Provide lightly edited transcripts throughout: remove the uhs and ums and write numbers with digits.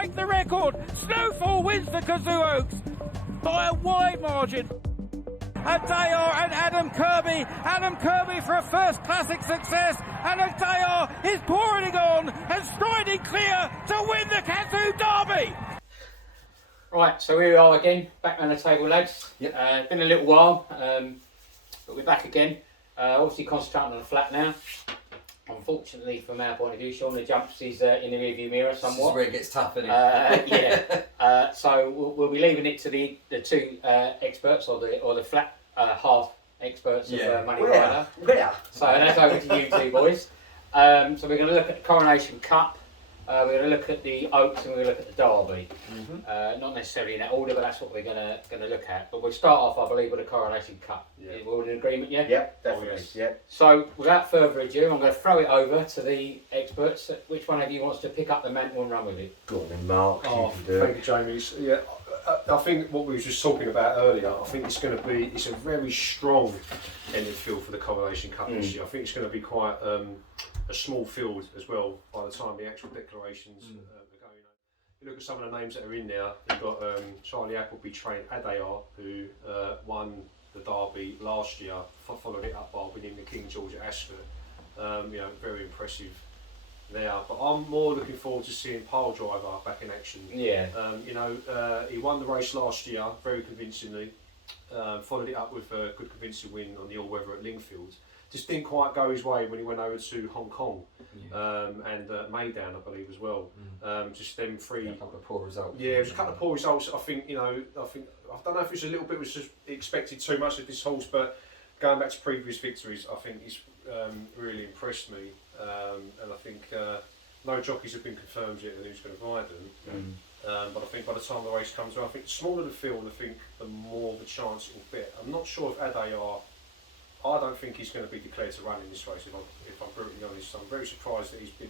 break the record. Snowfall wins the Cazoo Oaks by a wide margin. Adair and Adam Kirby for a first classic success, and Adair is pouring it on and striding clear to win the Cazoo Derby. Right, so here we are again, back on the table, lads. Yep. Been a little while, but we're back again. Obviously concentrating on the flat now. Unfortunately, from our point of view, Sean, the jumps is in the rearview mirror somewhat. This is where it gets tough, isn't it? Yeah. So we'll be leaving it to the two experts, or the flat half experts of Money Rider. Where? So that's over to you two boys. So we're going to look at the Coronation Cup. We're going to look at the Oaks and we're going to look at the Derby. Not necessarily in that order, but that's what we're going to look at. But we'll start off, I believe, with the Coronation Cup. Yeah. We're all in agreement, yeah? Yep, definitely. Yes. Yep. So without further ado, I'm going to throw it over to the experts. Which one of you wants to pick up the mantle and run with it? Go on then, Mark. Oh, thank you, Jamie. Yeah, I think what we were just talking about earlier, I think it's a very strong ended field for the Coronation Cup this year. I think it's going to be quite a small field as well by the time the actual declarations are going. You look at some of the names that are in there. You've got Charlie Appleby trained Adair, who won the Derby last year, followed it up by winning the King George at Ascot. Very impressive there. But I'm more looking forward to seeing Pile Driver back in action. Yeah. He won the race last year very convincingly. Followed it up with a good convincing win on the all-weather at Lingfield. Just didn't quite go his way when he went over to Hong Kong and Maidan, I believe, as well. Just them three. A couple of poor results. Yeah, it was a couple of poor results. I don't know if it's a little bit was just expected too much of this horse, but going back to previous victories, I think he's really impressed me. And I think no jockeys have been confirmed yet and who's going to ride them. But I think by the time the race comes around, I think the smaller the field, I think the more the chance it will be. I'm not sure if Adair. I don't think he's going to be declared to run in this race, if I'm brutally honest. I'm very surprised that he's been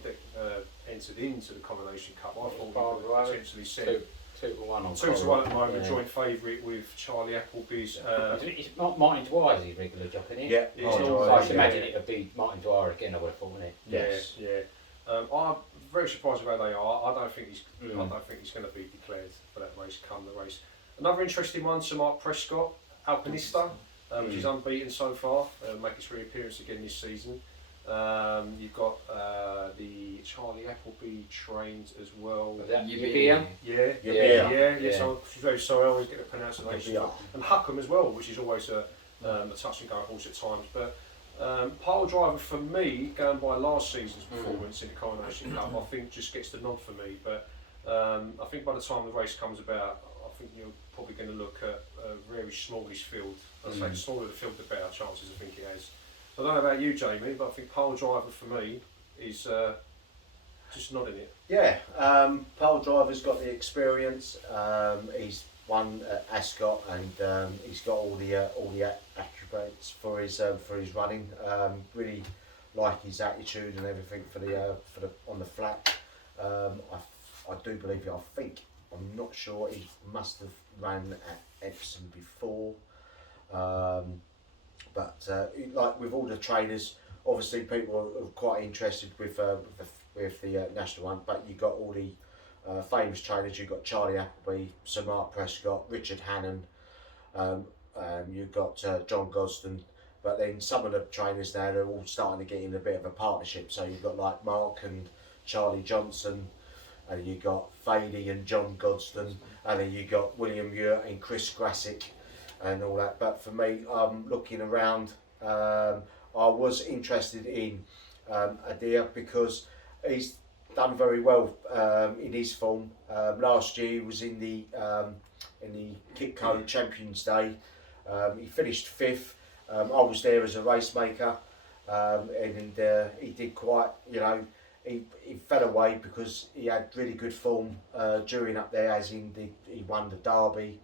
entered into the Coronation Cup. I thought he would potentially set 2-1 on 2-1 at the moment, joint favourite with Charlie Appleby's. It's not Martin Dwyer's his regular jockey, isn't it? Yeah, So I should imagine it would be Martin Dwyer again, I would have thought, wouldn't it? Yes. I'm very surprised about they are. I don't think he's going to be declared for that race come the race. Another interesting one, Sir Mark Prescott, Alpinista. Which is unbeaten so far, make its reappearance again this season. You've got the Charlie Appleby trained as well. Jubilee? Yeah. So I'm very sorry, I always get the pronunciation. And Huckham as well, which is always a touch and go horse at times. But Pile Driver for me, going by last season's performance in the Coronation Cup, I think just gets the nod for me. But I think by the time the race comes about, I think you're probably going to look at a very smallish field. I'd say the smaller the field, the better chances I think it has. I don't know about you, Jamie, but I think Pile Driver for me is just nodding it. Yeah, Pile Driver's got the experience. He's won at Ascot, and he's got all the attributes for his running. Really like his attitude and everything for the on the flat. I do believe it. I'm not sure. He must have run at Epsom before. But like with all the trainers, obviously people are quite interested with the national one. But you got all the famous trainers. You've got Charlie Appleby, Sir Mark Prescott, Richard Hannon. You've got John Gosden. But then some of the trainers now, they're all starting to get in a bit of a partnership. So you've got like Mark and Charlie Johnson, and you got Thady and John Gosden, and then you got William Buick and Chris Grassick and all that. But for me, looking around, I was interested in Adair because he's done very well in his form. Last year he was in the Kitco Champions Day. He finished 5th. I was there as a racemaker, and he did quite, he fell away because he had really good form during up there, as in he won the Derby.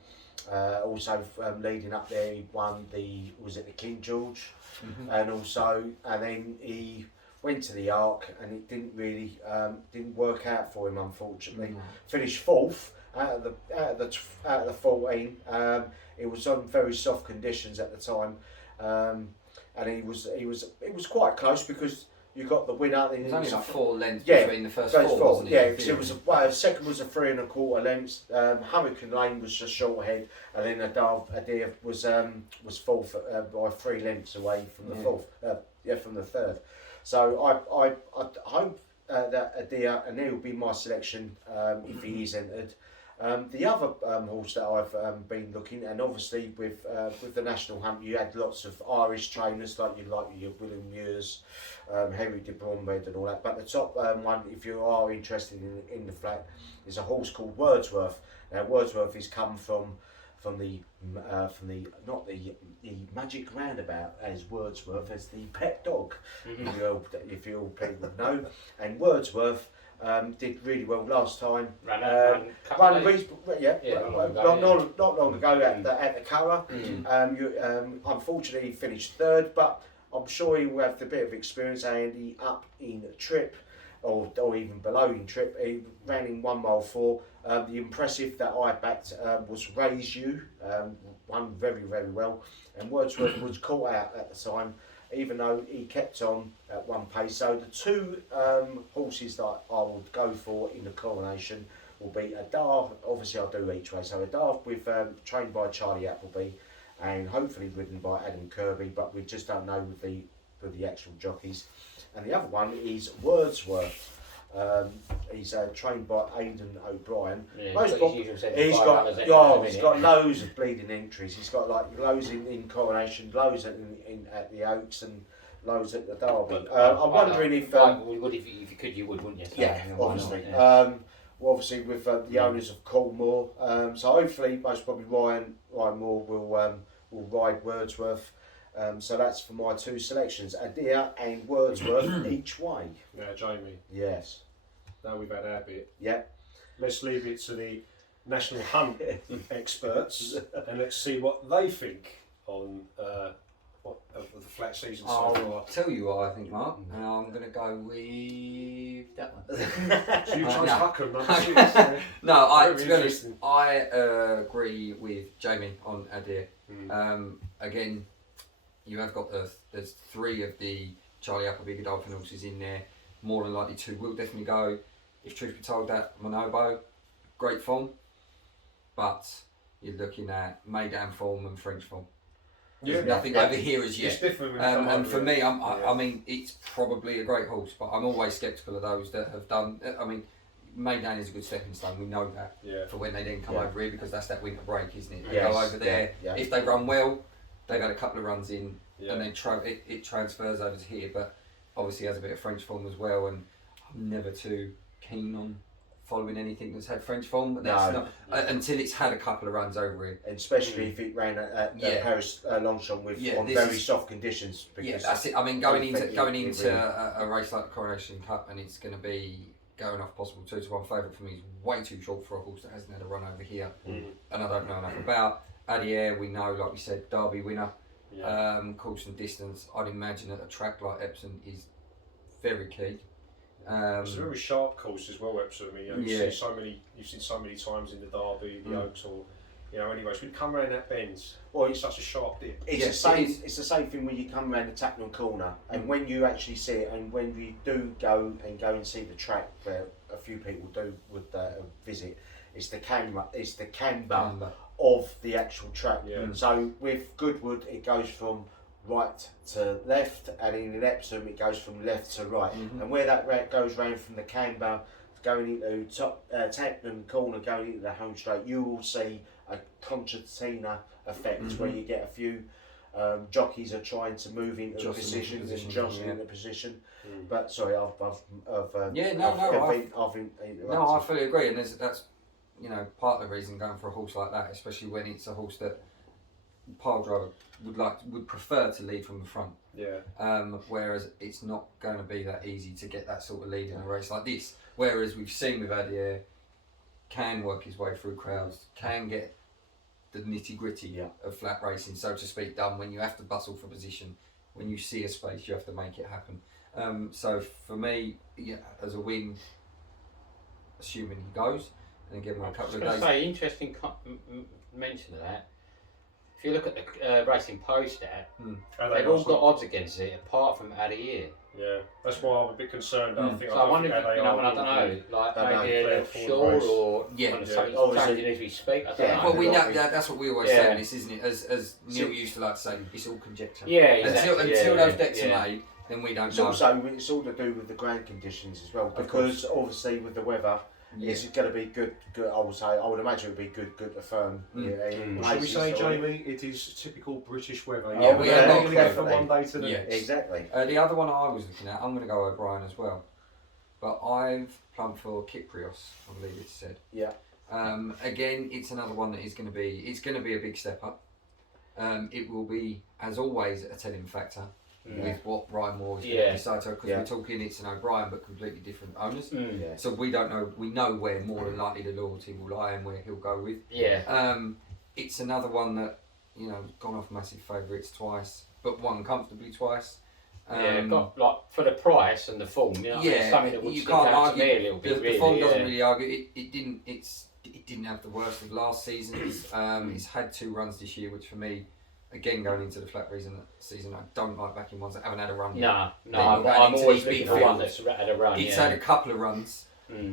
Also leading up there, he won the King George, and then he went to the Arc, and it didn't work out for him, unfortunately. Finished 4th out of the 14. It was on very soft conditions at the time, and it was quite close because you got the winner. It was only like 4 lengths yeah, between the first 4, wasn't it? Yeah, because it was second was a 3 1/4 lengths. Hurricane Lane was just short ahead, and then Adair was fourth by 3 lengths away from the fourth. From the third. So I hope that Adair, and he will be my selection if he is entered. The other horse that I've been looking, and obviously with the National Hunt, you had lots of Irish trainers like your William Buick, Henry de Bromhead and all that. But the top one, if you are interested in the flat, is a horse called Wordsworth. Now Wordsworth has come from the not the magic roundabout as Wordsworth as the pet dog, if you all people know. And Wordsworth did really well last time. Not long ago at the Curragh. Unfortunately, he finished third, but I'm sure he will have a bit of experience. And he up in trip, or even below in trip. He ran in 1 mile 4. The impressive that I backed was Raise You, won very, very well. And Wordsworth was caught out at the time, even though he kept on at 1 pace. So the 2 horses that I would go for in the Coronation will be Adair. Obviously I'll do each way. So Adair with trained by Charlie Appleby and hopefully ridden by Adam Kirby, but we just don't know with the actual jockeys. And the other one is Wordsworth. He's trained by Aidan O'Brien. Yeah, he's got loads of bleeding entries. He's got like loads in Coronation, loads at the Oaks, and loads at the Derby. I'm wondering if if you could, you would, wouldn't you? So, yeah, obviously. Well, obviously with the owners of Coolmore. So hopefully, most probably Ryan Moore will ride Wordsworth. So that's for my 2 selections, Adair and Wordsworth each way. Now, Jamie. Yes. Now we've had our bit. Yeah. Let's leave it to the National Hunt experts and let's see what they think on of the flat season so I'll far. tell you what I think, Mark, and I'm going to go with that one. So you chose Huckham, number 6. To be honest, I agree with Jamie on Adair. Again, you have got there's 3 of the Charlie Appleby Godolphin horses in there. More than likely 2 will definitely go. If truth be told, that Monobo, great form, but you're looking at Maidan form and French form. There's nothing over here as yet. It's different. And for me, I mean, it's probably a great horse, but I'm always sceptical of those that have done. I mean, Maidan is a good stepping stone. We know that for when they then come over here, because that's that winter break, isn't it? They go over there. If they run well, they've had a couple of runs in, and then it transfers over to here. But obviously has a bit of French form as well, and I'm never too keen on following anything that's had French form, but that's not until it's had a couple of runs over here. And especially if it ran at Paris Longchamp with on very soft conditions. Because that's it. I mean, going into a race like the Coronation Cup, and it's going to be going off possible 2-1 favourite for me is way too short for a horse that hasn't had a run over here, and I don't know enough about. Adair, we know, like we said, Derby winner. Course and distance, I'd imagine that a track like Epsom is very key. It's a very sharp course as well, Epsom. You've seen so many times in the Derby, the Oaks, or anyways, we come around that bend. Well, it's such a sharp dip. It's the same thing when you come around the Tacknell corner, and when you actually see it, and when you do go and see the track, where a few people would visit, it's the camber of the actual track. So with Goodwood, it goes from right to left, and in Epsom it goes from left to right. And where that goes round from the camber going into Tacknell corner, going into the home straight, you will see a concertina effect where you get a few jockeys are trying to move into position and jostling into position. But sorry, I've I fully agree, and that's part of the reason going for a horse like that, especially when it's a horse that pile driver would prefer to lead from the front. Whereas it's not going to be that easy to get that sort of lead in a race like this. Whereas we've seen with Adair, can work his way through crowds, can get the nitty gritty of flat racing, so to speak, done when you have to bustle for position. When you see a space, you have to make it happen. So for me, as a win, assuming he goes, and again with a couple of days. Say, interesting mention of that. if you look at the Racing Post stat, Are they've all got odds against it apart from Addy. Yeah, that's why I'm a bit concerned. I think So I wonder if, they you know, are. I don't know, like Don't know. maybe a little Fair short forward or Yeah. kind of Yeah. something Obviously- changing as we speak. I don't Yeah. know. Well, we know Yeah. that's what we always say in this, isn't it? As Neil used to like to say, it's all conjecture. Yeah, exactly. Until yeah, those decks yeah. are made, then we don't It's know. also it's all to do with the ground conditions as well, because obviously with the weather, it's going to be good. I would imagine it would be good to firm. Well, should we say, Jamie, it is typical British weather? Yeah, we have going got from one day to the Yeah. next. Exactly. The other one I was looking at, I'm going to go O'Brien as well, but I've plumped for Kyprios, I believe it said. Yeah. Again, it's another one that is going to be a big step up. It will be, as always, a telling factor with what Ryan Moore is going to decide to, because we're talking it's an O'Brien but completely different owners. Yeah. So we don't know. We know where more than likely the loyalty will lie and where he'll go with. Yeah. It's another one that, you know, gone off massive favourites twice, but won comfortably twice. Got like for the price and the form, you know, it's something that would you stick can't out argue. to me a little bit. The really, form doesn't really argue. It didn't have the worst of last season's. It's had 2 runs this year, which for me, again going into the flat season, I don't like backing ones that haven't had a run yet. No, Then you run I'm into always these looking big for one fields. that's had a run. It's had a couple of runs,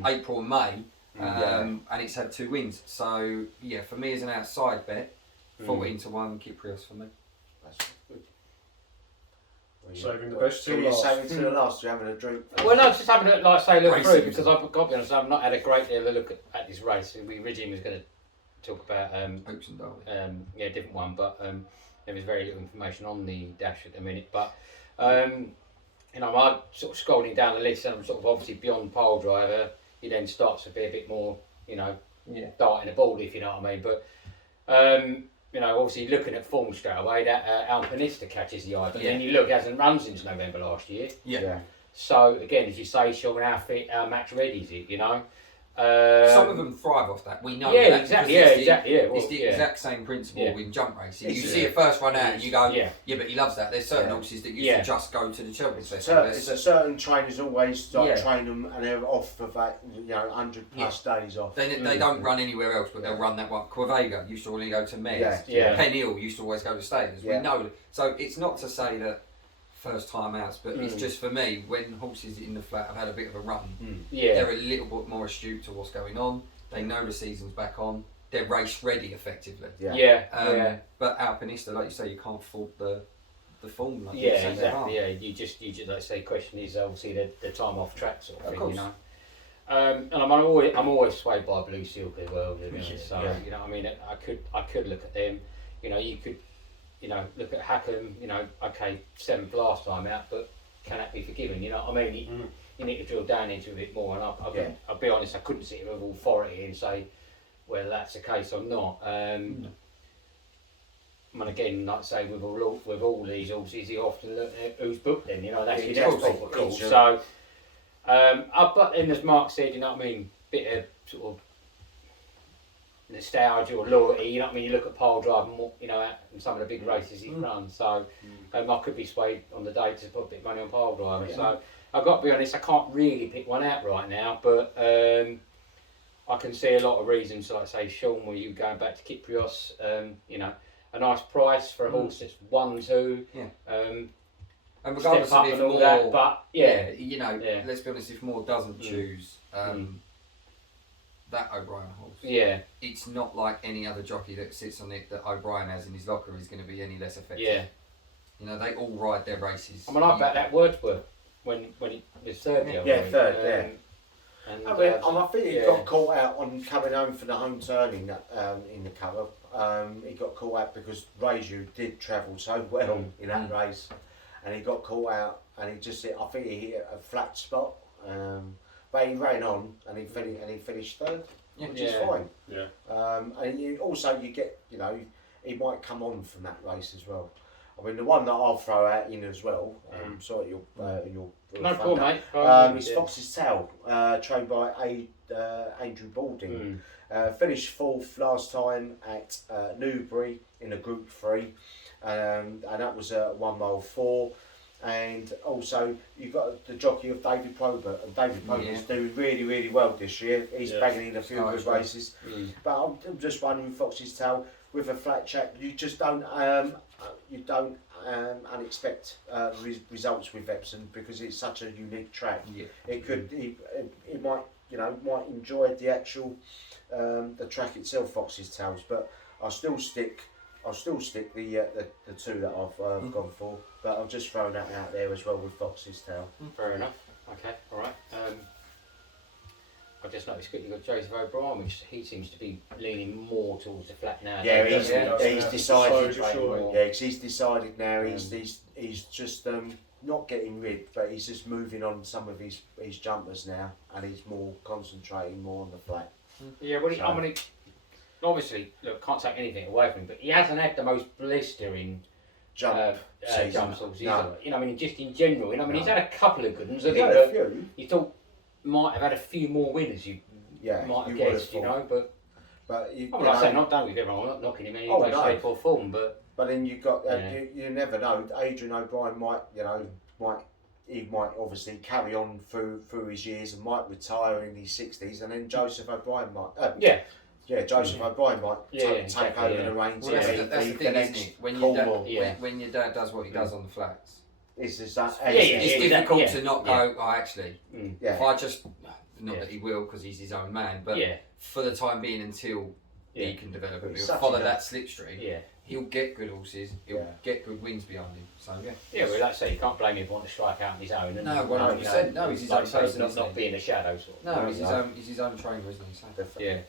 April and May, Yeah. and it's had 2 wins. So yeah, for me as an outside bet, 14 to 1 Kyprios for me. That's good. Saving the best till You're last. saving till the last. You're having a drink. Well, no, just having a look Racing. through, because I've got to be honest, I've not had a great deal of look at this race. We originally was going to talk about Oaks and Derby. different one, but there was very little information on the dash at the minute. But you know, I'm sort of scrolling down the list, and I'm sort of obviously beyond pole driver. He then starts to be a bit more, you know, darting the ball, if you know what I mean. But you know, obviously looking at form straight away, that Alpinista catches the eye. But then you look, he hasn't run since November last year. Yeah. So again, as you say, Sean, how fit, how match ready is it? You know. Some of them thrive off that. We know Yeah, that. exactly. because Yeah, exactly. Yeah, It's the yeah. exact same principle Yeah. in jump racing. It's- You see a first run out and you go, Yeah. yeah, but he loves that. There's certain Yeah. horses that used Yeah. to just go to the Cheltenham Festival. So There's it's a certain trainers always like Yeah. train them, and they're off for that, 100+ days off. They don't run anywhere else, but they'll run that one. Quavega used to only go to Mares. Yeah. Pennhill used to always go to Stayers. Yeah. We know that. So it's not to say that first time outs, but it's just for me, when horses in the flat have had a bit of a run, they're a little bit more astute to what's going on. They know the season's back on. They're race ready effectively. But Alpinista, like you say, you can't fault the form. Like you say, Exactly. Yeah, you just like say, question is obviously the time off track sort of thing, course. you know. And I'm always swayed by Blue Silk as well. To be honest. So you know, I mean, I could look at them. You know, you could, you know, look at Hackham. You know, okay, 7th last time out, but can that be forgiven? You know what I mean? You need to drill down into it a bit more. And I'll be honest, I couldn't sit here with authority and say whether that's the case or not. And again, like I say, with all these horses, you often look at who's booked them. You know, that's your course, best call. sure. So, but then as Mark said, you know what I mean, bit of sort of nostalgia or loyalty. You know what I mean. You look at pole drive and you know, and some of the big races he's run. So, I could be swayed on the day to put a bit of money on pole driver. So, I've got to be honest, I can't really pick one out right now, but I can see a lot of reasons, like say Sean, where you going back to Kyprios, you know, a nice price for a horse that's 1-2. and regardless step up of if and all more, that, but you know, Yeah. let's be honest, if Moore doesn't choose that O'Brien horse, it's not like any other jockey that sits on it that O'Brien has in his locker is going to be any less effective. You know, they all ride their races. I mean, I bet that Wordsworth when he was third. Third. And, I think he got caught out on coming home for the home turn in the cover. He got caught out because Raju did travel so well in that race, and he got caught out, and he just hit, I think he hit a flat spot, but he ran on and he finished third, which is fine. And you get, you know, he might come on from that race as well. I mean, the one that I'll throw out in as well. Sorry, you'll no, cool, mate. It's Fox's Tail, trained by Andrew Balding. Finished 4th last time at Newbury in a Group 3, and that was 1 mile 4. and also you've got the jockey of David Probert, and David Probert's doing really, really well this year. He's banging in a few good races. But I'm just wondering, Fox's Tail with a flat track, you just don't unexpect results with Epsom because it's such a unique track. It could, it might, might enjoy the actual the track itself, Fox's Tails, but I'll still stick the two that I've gone for, but I've just thrown that out there as well with Fox's Tail. Fair enough. Okay, all right. I just noticed you've got Joseph O'Brien, which he seems to be leaning more towards the flat now. Yeah, he's decided. More. Yeah, because he's decided now. He's just not getting rid, but he's just moving on some of his jumpers now, and he's more concentrating more on the flat. Yeah, well, I mean, obviously, look, can't take anything away from him, but he hasn't had the most blistering jumps all season. No. I mean, just in general. He's had a couple of good ones. He's had a few. You thought might have had a few more winners. You might have guessed, but I say not done with everyone. I'm not knocking him in any way, shape or form, but then you've got you never know. Aidan O'Brien might obviously carry on through his years and might retire in his 60s, and then Joseph O'Brien might. Joseph O'Brien might take over the reins. Well, that's the thing, isn't it? When your dad does what he does on the flats, it's just that. It's difficult to not go. Oh, actually, if I just that he will because he's his own man, but for the time being until he can develop it, he'll follow that slipstream. He'll get good horses. He'll get good wins behind him. So well, like I say, you can't blame him for wanting to strike out on his own. No, 100%. No, he's his own person. Not being a shadow sort. No, he's his own trainer, isn't he? So. Yeah.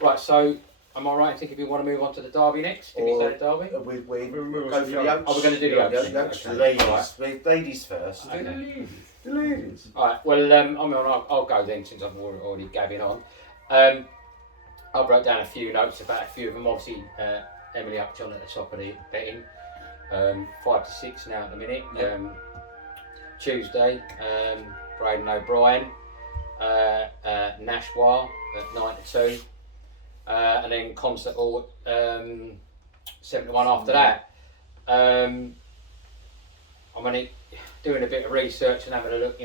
Right, so am I right in thinking we want to move on to the Derby next? Did we say the Derby? We go for the Oaks. Oh, we're going to do the Oaks. The ladies. Ladies first. Okay. The ladies. Alright, well, I'll go then since I'm already gabbing on. I wrote down a few notes about a few of them. Obviously, Emily Upjohn at the top of the betting. 5 to 6 now at the minute. Tuesday, Aidan O'Brien. Nashwa at 9 to 2. And then Concert Hall 7 to 1 after that. Doing a bit of research and having a look,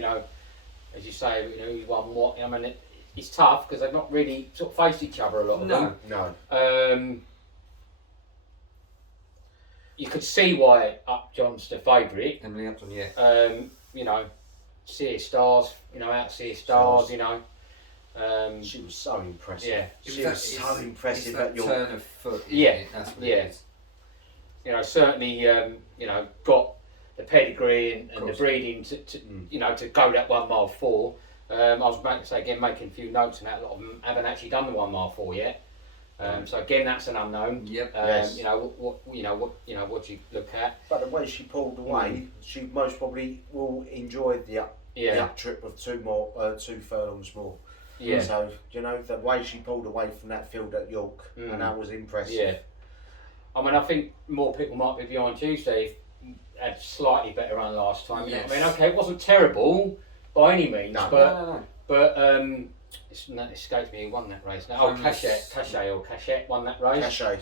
as you say, who's won what. It's tough because they've not really sort of faced each other a lot of them. No. You could see why Upjohn's the favourite. Emily Upjohn, yeah. Sea Stars, out Sea Stars, she was so impressive. Yeah. She was so impressive at your turn of foot. That's what it is. Certainly, got the pedigree and the breeding to go that 1 mile 4. I was about to say again, making a few notes on that. A lot of them haven't actually done the 1 mile 4 yet. So again, that's an unknown. Yep. Yes. What do you look at? But the way she pulled away, she most probably will enjoy the up trip of 2 furlongs more. Yeah. So the way she pulled away from that field at York, and that was impressive. Yeah. I think more people might be behind Tuesday. Had slightly better run last time. Yes. Okay, it wasn't terrible by any means, No. but it escapes me who won that race now. Cachet won that race. Cachet.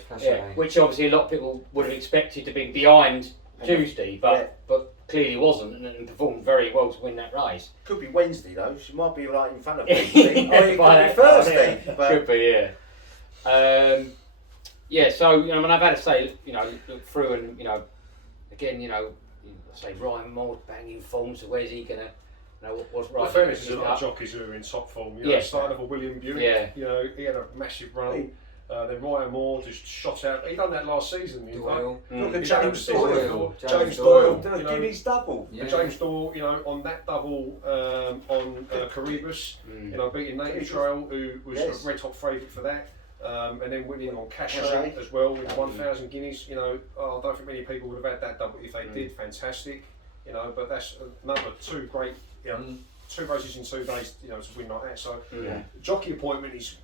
Which obviously a lot of people would have expected to be behind Tuesday, but clearly wasn't, and performed very well to win that race. Could be Wednesday though. She might be right in front of Wednesday. It could be Thursday. But could be, yeah. So I've had to say, look through and again, say Ryan Moore's banging form. So where's he gonna? What's right? Well, fairness, there's a lot of jockeys who are in top form. Starting off with William Buick. Yeah. He had a massive run. Then Ryan Moore just shot out. He done that last season. Doyle. Look at He James done it Doyle. before. James Doyle did a Guineas double. And James Doyle, on that double on Caribus, beating Native Trail, who was a red hot favourite for that. And then winning on Cachet as well with 1,000 guineas. I don't think many people would have had that double if they did. Fantastic. But that's another 2 great, 2 races in 2 days, to win like that. So jockey appointment is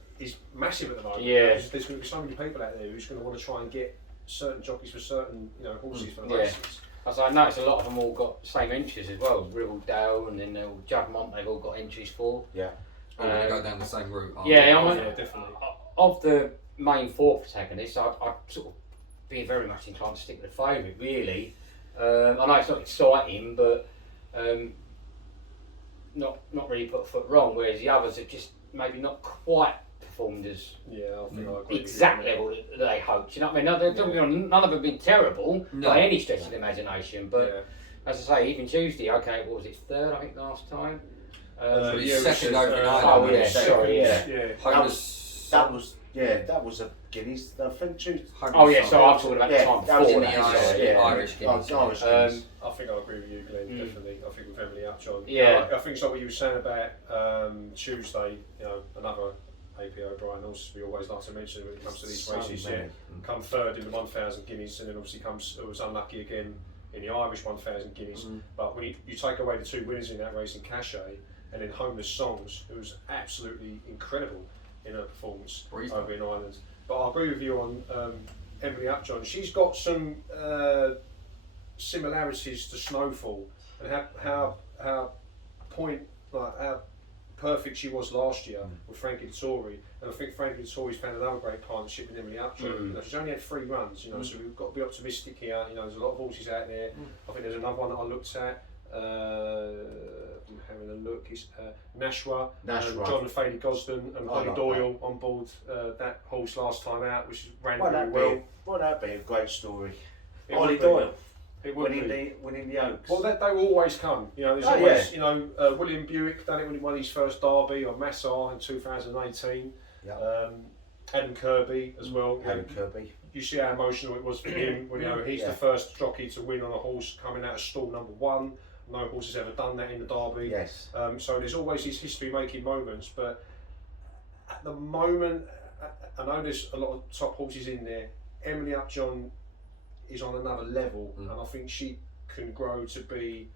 massive at the moment. Yeah. There's going to be so many people out there who's going to want to try and get certain jockeys for certain, horses for the races. As I noticed, a lot of them all got same entries as well. Ribaldale and then Juddmonte, they've all got entries for. Yeah. All going to go down the same route. Definitely. Of the main 4 protagonists, I'd sort of be very much inclined to stick with the favourite, really. I know it's not exciting, but not really put a foot wrong. Whereas the others have just maybe not quite performed as I think I agree exact level that they hoped. You know what I mean? None of them have been terrible by any stretch of the imagination. But as I say, even Tuesday, okay, what was it, third I think last time? Second over in Ireland. Oh yeah, sorry, That was a Guineas. I think Tuesday. Oh yeah, so I'm talking about the time that was before. in the Irish Guineas. Irish Guineas. I think I agree with you, Glenn. Definitely. I think with Emily Upjohn. Yeah. I think it's like what you were saying about Tuesday. You know, another AP O'Brien horse we always like to mention when it comes to these races. Come third in the 1,000 guineas, and then obviously was unlucky again in the Irish 1,000 guineas. But when you take away the 2 winners in that race in Cachet, and then Homeless Songs, who was absolutely incredible in her performance over in Ireland. But I agree with you on Emily Upjohn. She's got some similarities to Snowfall, and how perfect she was last year with Frankie Dettori, and I think Frankie Dettori's found another great partnership with Emily Upjohn. You know, she's only had 3 runs, you know, so we've got to be optimistic here. You know, there's a lot of horses out there. I think there's another one that I looked at. I'm having a look. It's Nashwa. John Thady Gosden and Hollie Doyle on board that horse last time out, which ran very well. Wouldn't that be a great story? Hollie Doyle. Winning the Oaks. Well, they will always come. You know, there's always. You know, William Buick done it when he won his first Derby on Massar in 2018. Adam Kirby as well. Adam Kirby. You see how emotional it was for him when he's the first jockey to win on a horse coming out of stall number 1. No horse has ever done that in the Derby. Yes. So there's always these history-making moments, but at the moment, I know there's a lot of top horses in there. Emily Upjohn is on another level, and I think she can grow to be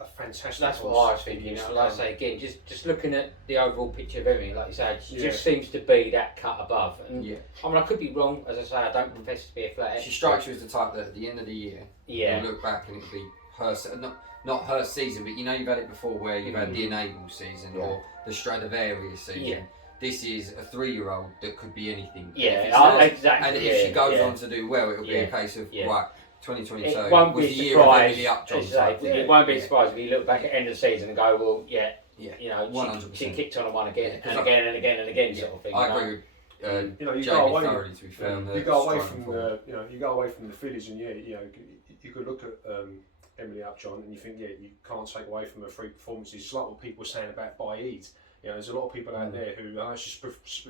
a fantastic That's horse. what I was thinking. Like I say again, just looking at the overall picture of everything, like you said, she just seems to be that cut above. And I mean, I could be wrong. As I say, I don't profess to be a flat. She strikes you as the type that at the end of the year, you'll look back and it'll be her. Not her season, but you know you've had it before where you've had the Enable season or the Stradivarius season. This is a 3-year-old that could be anything. Exactly. And if she goes on to do well, it'll be a case of right. 2022 it won't was be the year of Emily Upjohn. It won't be surprised when you look back at the end of the season and go, well, you know, 100%. she kicked on and won again and again and again and again, sort of thing. I agree with you go away thoroughly, to be fair. You go away from you go away from the fillies, and you could look at Emily Upjohn and you think you can't take away from her 3 performances. It's like what people were saying about Baid. You know, there's a lot of people out there who are just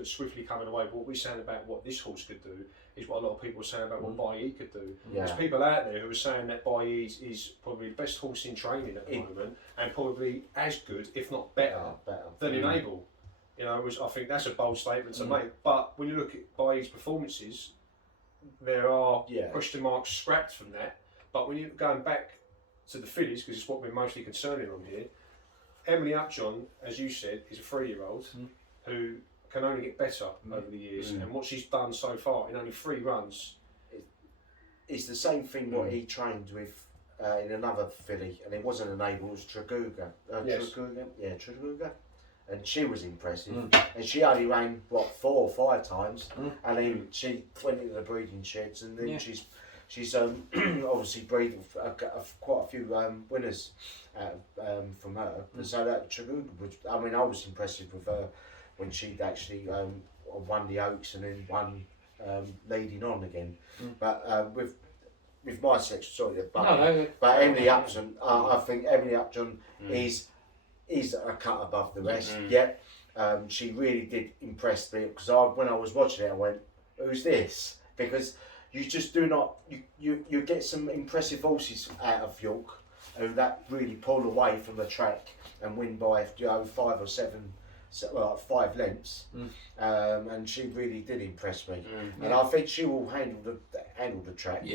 swiftly coming away. But what we're saying about what this horse could do is what a lot of people are saying about what Baid could do. There's people out there who are saying that Baid is probably the best horse in training at the moment, and probably as good, if not better, than Enable. You know, I think that's a bold statement to make. But when you look at Baid's performances, there are question marks scrapped from that. But when you're going back to the fillies, because it's what we're mostly concerning on here, Emily Upjohn, as you said, is a 3-year-old who can only get better over the years, and what she's done so far in only 3 runs. It's the same thing what he trained with in another filly, and it wasn't Enable, it was Traguga. Traguga. And she was impressive, and she only ran 4 or 5 times, and then she went into the breeding sheds, and then she's obviously breeding quite a few winners from her. So that Traguga was, I mean, I was impressed with her when she'd actually won the Oaks and then won leading on again. But with my section, but Emily Upjohn, I think Emily Upjohn is a cut above the rest. She really did impress me, because when I was watching it, I went, "Who's this?" Because you just do not, you get some impressive horses out of York who that really pull away from the track and win by 5 or 7, 5 lengths, and she really did impress me, and I think she will handle the track.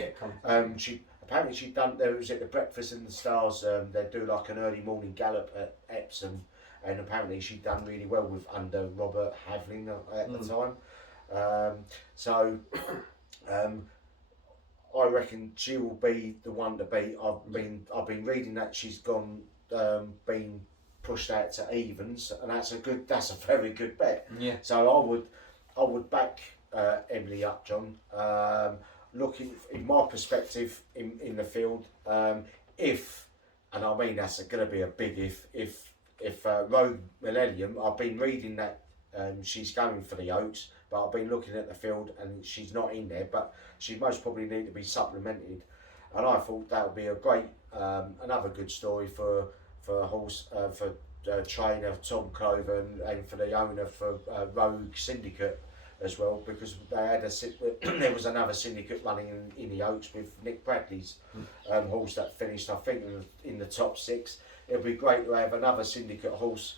Apparently she'd done, there was at the Breakfast in the Stars, they do like an early morning gallop at Epsom, and apparently she'd done really well with under Robert Havling at the time. I reckon she will be the one to beat. I've been reading that she's been pushed out to evens, and that's a very good bet. So I would back Emily Upjohn. looking, in my perspective, in the field, if, and I mean that's going to be a big if Rogue Millennium, I've been reading that she's going for the Oaks, but I've been looking at the field and she's not in there, but she most probably need to be supplemented, and I thought that would be a great, another good story for a horse, for trainer Tom Clover and for the owner for Rogue Syndicate as well, because they had there was another syndicate running in the Oaks with Nick Bradley's horse that finished, I think, in the top 6. It'd be great to have another syndicate horse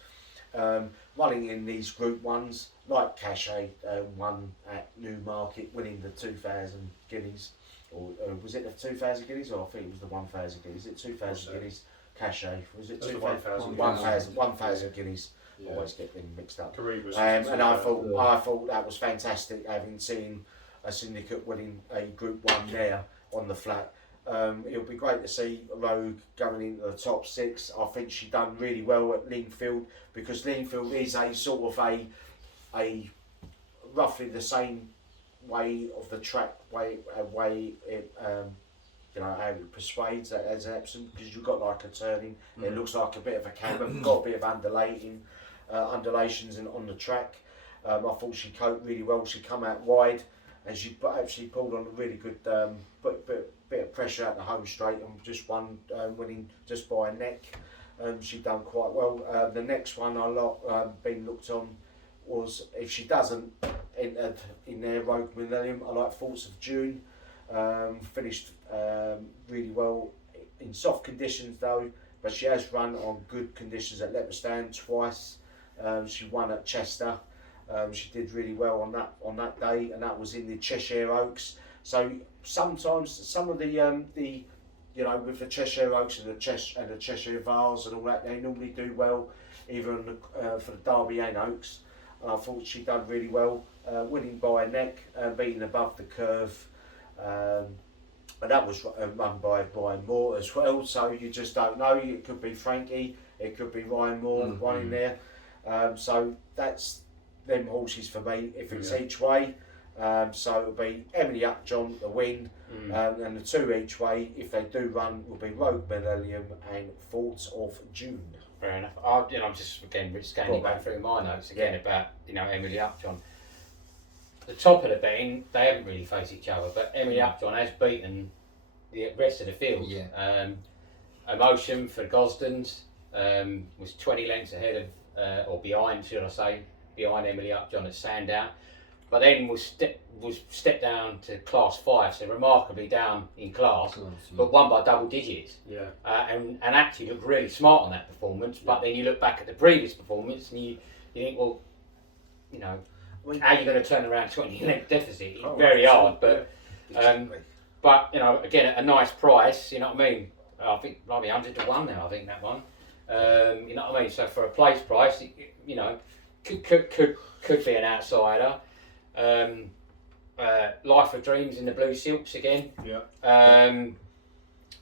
running in these Group 1s, like Cachet won at Newmarket, winning the 2,000 guineas. Or was it the 2,000 guineas? Or I think it was the 1,000 guineas. Is it 2,000 guineas? Cachet. Was it 2,000? 1,000 guineas. Yeah. Always get them mixed up. And I thought that was fantastic, having seen a syndicate winning a Group 1 there on the flat. It'll be great to see Rogue going into the top 6. I think she done really well at Lingfield, because Lingfield is a sort of a roughly the same way of the track way it, you know, how it persuades as Epsom, because you've got like a turning. It looks like a bit of a camber, got a bit of undulations on the track. I thought she coped really well. She come out wide, and she actually pulled on a really good bit of pressure at the home straight, and just won, winning just by a neck. She done quite well. The next one I been looked on was, if she doesn't enter in there, Rogue Millennium, I like Force of June. Finished really well in soft conditions though, but she has run on good conditions at Leopardstown twice. She won at Chester. She did really well on that day, and that was in the Cheshire Oaks. So sometimes some of the you know, with the Cheshire Oaks and the Cheshire Vars and all that, they normally do well either on the, for the Derby and Oaks. And I thought she done really well, winning by a neck, beating above the curve. And that was run by Ryan Moore as well, so you just don't know. It could be Frankie, it could be Ryan Moore running there. So that's them horses for me if it's each way. So it'll be Emily Upjohn the win, and the 2 each way, if they do run, will be Rogue Millennium and Force of June. Fair enough. I'm just again scanning back through my notes again about, you know, Emily Upjohn. The top of the betting, they haven't really faced each other, but Emily Upjohn has beaten the rest of the field. Yeah. Emotion for Gosdens was 20 lengths ahead of, or behind, should I say, behind Emily Upjohn at Sandown, but then was stepped down to Class 5, so remarkably down in class, but won by double digits. Yeah. And actually looked really smart on that performance. But then you look back at the previous performance and you think, well, you know, how are you going to turn around 20 length deficit? Very hard, but you know, again at a nice price. You know what I mean? I think maybe 100 to 1 now. I think that one. You know what I mean? So for a place price, you know, could be an outsider. Life of Dreams in the Blue Silks again. Yeah.